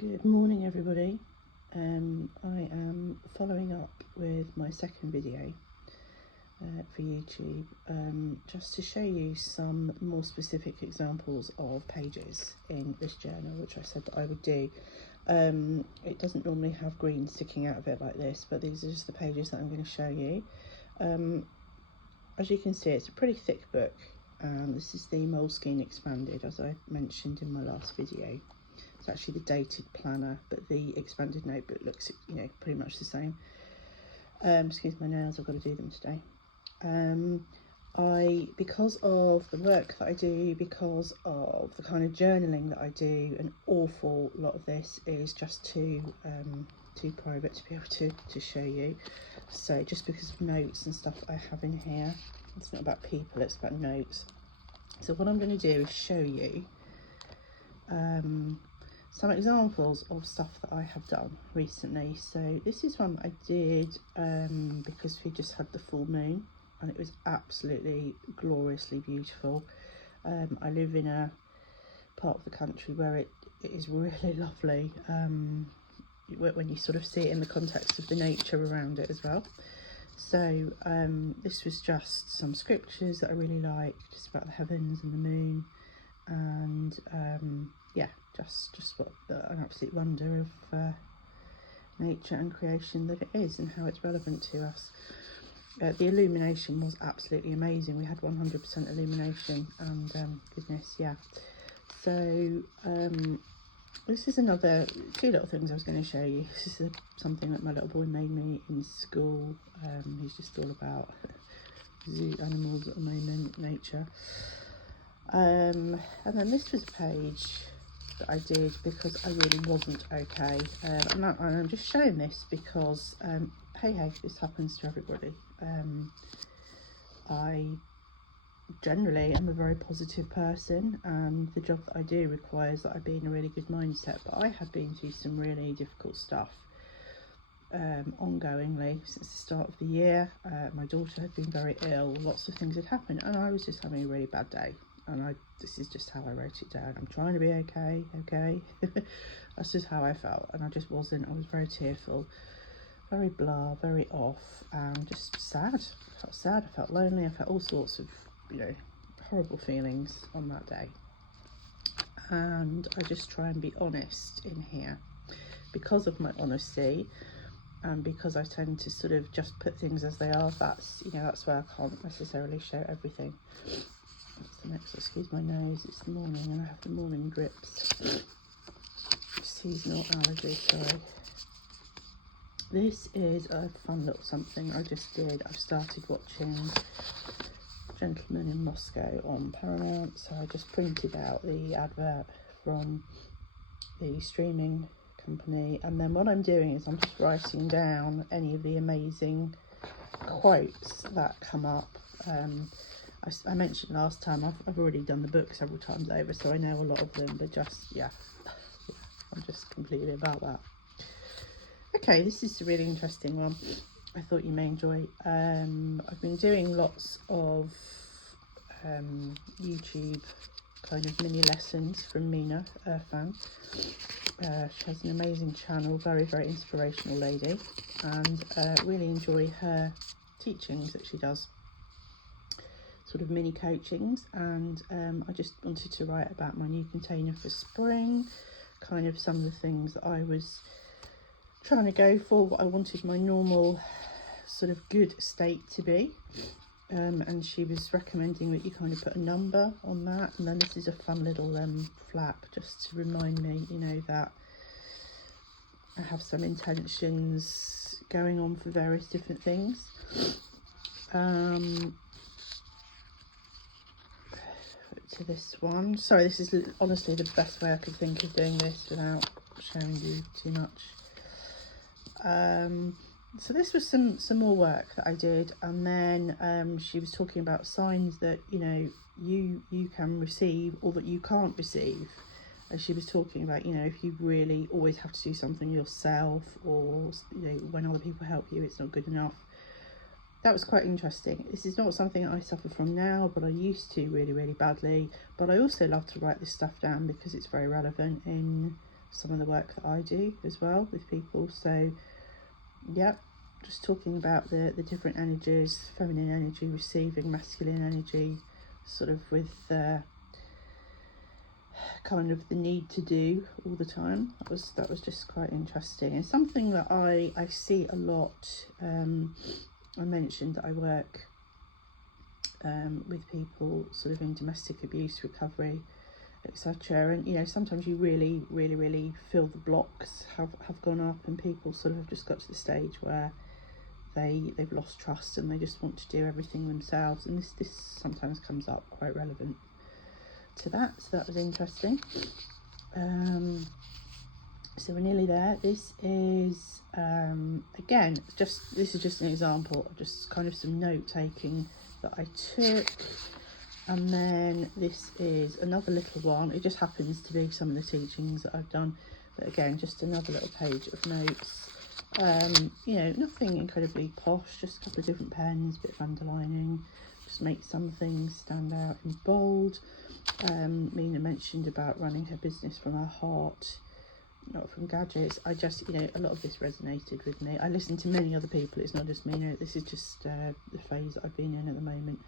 Good morning everybody. I am following up with my second video for YouTube just to show you some more specific examples of pages in this journal, which I said that I would do. It doesn't normally have green sticking out of it like this, but these are just the pages that I'm going to show you. As you can see, it's a pretty thick book. This is the Moleskine expanded, as I mentioned in my last video. It's actually the dated planner, but the expanded notebook looks, pretty much the same. Excuse my nails, I've got to do them today. Because of the work that I do, because of the kind of journaling that I do, an awful lot of this is just too private to be able to show you. So just because of notes and stuff I have in here, it's not about people, it's about notes. So what I'm going to do is show you some examples of stuff that I have done recently. So this is one that I did because we just had the full moon and it was absolutely gloriously beautiful. I live in a part of the country where it is really lovely when you sort of see it in the context of the nature around it as well. So this was just some scriptures that I really like, just about the heavens and the moon, and yeah, just what an absolute wonder of nature and creation that it is, and how it's relevant to us. The illumination was absolutely amazing. We had 100% illumination, and goodness, yeah. So this is another two little things I was going to show you. This is something that my little boy made me in school. He's just all about zoo animals at the moment, nature. And then this was a page that I did because I really wasn't okay. And I'm just showing this because, hey, this happens to everybody. I generally am a very positive person, and the job that I do requires that I be in a really good mindset, but I have been through some really difficult stuff ongoingly since the start of the year. My daughter had been very ill, lots of things had happened, and I was just having a really bad day. And this is just how I wrote it down. I'm trying to be okay. That's just how I felt, and I just wasn't. I was very tearful, very blah, very off, and just sad. I felt sad, I felt lonely, I felt all sorts of, horrible feelings on that day. And I just try and be honest in here. Because of my honesty, and because I tend to sort of just put things as they are, that's where I can't necessarily show everything. That's the next, excuse my nose, it's the morning and I have the morning drips. Seasonal allergy, sorry. This is a fun little something I just did. I've started watching Gentleman in Moscow on Paramount, so I just printed out the advert from the streaming company, and then what I'm doing is I'm just writing down any of the amazing quotes that come up. I mentioned last time I've already done the book several times over, so I know a lot of them, but I'm just completely about that. Okay, this is a really interesting one. I thought you may enjoy. I've been doing lots of YouTube kind of mini lessons from Mina Irfan. She has an amazing channel, very, very inspirational lady, and really enjoy her teachings that she does, sort of mini coachings. And I just wanted to write about my new container for spring, kind of some of the things that I was trying to go for, what I wanted my normal sort of good state to be. And she was recommending that you kind of put a number on that, and then this is a fun little flap just to remind me, that I have some intentions going on for various different things. To this one, sorry, this is honestly the best way I could think of doing this without showing you too much. So this was some more work that I did, and then she was talking about signs that you can receive or that you can't receive. And she was talking about if you really always have to do something yourself, or when other people help you, it's not good enough. That was quite interesting. This is not something I suffer from now, but I used to really, really badly. But I also love to write this stuff down because it's very relevant in some of the work that I do as well with people. So yeah, just talking about the different energies, feminine energy receiving, masculine energy, sort of with kind of the need to do all the time. That was just quite interesting, and something that I see a lot. I mentioned that I work with people sort of in domestic abuse recovery, etc. And you know, sometimes you really feel the blocks have gone up, and people sort of have just got to the stage where they've lost trust and they just want to do everything themselves. And this sometimes comes up quite relevant to that. So that was interesting. So we're nearly there. This is again, this is just an example of just kind of some note taking that I took. And then this is another little one. It just happens to be some of the teachings that I've done, but again, just another little page of notes. You know, nothing incredibly posh, just a couple of different pens, a bit of underlining, just make some things stand out in bold. Mina mentioned about running her business from her heart, not from gadgets. I just, you know, a lot of this resonated with me. I listen to many other people, it's not just Mina. This is just the phase that I've been in at the moment,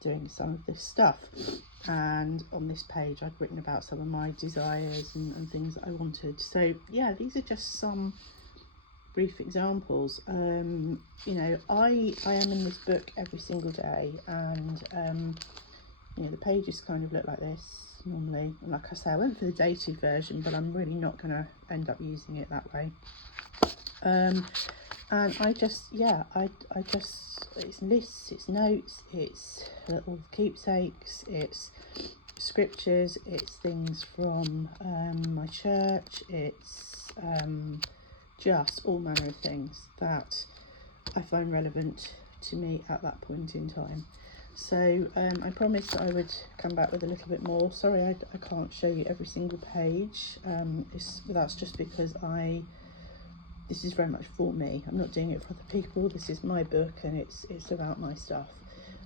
doing some of this stuff. And on this page I'd written about some of my desires and things that I wanted. So yeah, these are just some brief examples. You know, I am in this book every single day, and you know, the pages kind of look like this normally, and like I say, I went for the dated version, but I'm really not going to end up using it that way. And I just, yeah, I just, it's lists, it's notes, it's little keepsakes, it's scriptures, it's things from my church, it's just all manner of things that I find relevant to me at that point in time. So I promised that I would come back with a little bit more. Sorry, I can't show you every single page. That's just because this is very much for me. I'm not doing it for other people. This is my book, and it's about my stuff.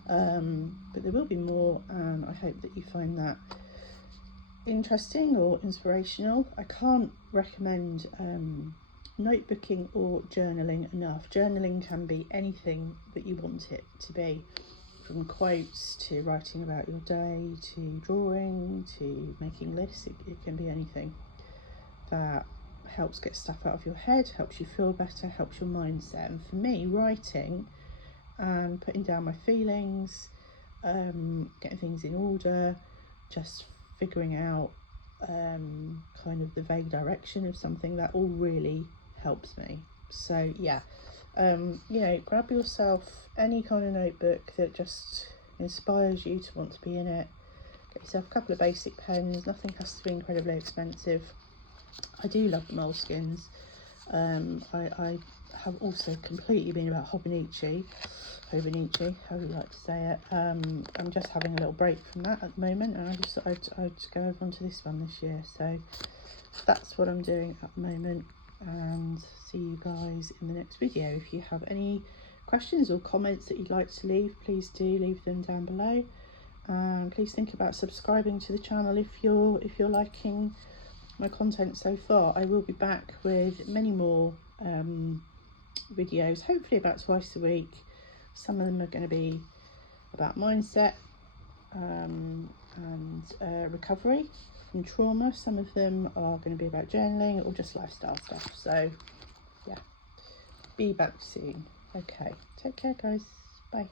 But there will be more, and I hope that you find that interesting or inspirational. I can't recommend notebooking or journaling enough. Journaling can be anything that you want it to be, from quotes to writing about your day to drawing to making lists. It can be anything that helps get stuff out of your head, helps you feel better, helps your mindset. And for me, writing and putting down my feelings, getting things in order, just figuring out kind of the vague direction of something, that all really helps me. So yeah, you know, grab yourself any kind of notebook that just inspires you to want to be in it. Get yourself a couple of basic pens. Nothing has to be incredibly expensive. I do love the Moleskines. I have also completely been about Hobonichi, how you like to say it. I'm just having a little break from that at the moment, and I just thought I'd go over onto this one this year. So that's what I'm doing at the moment, and see you guys in the next video. If you have any questions or comments that you'd like to leave, please do leave them down below. Please think about subscribing to the channel if you're liking my content so far. I will be back with many more videos, hopefully about twice a week. Some of them are going to be about mindset and recovery from trauma. Some of them are going to be about journaling or just lifestyle stuff. So yeah, be back soon. Okay, take care guys, bye.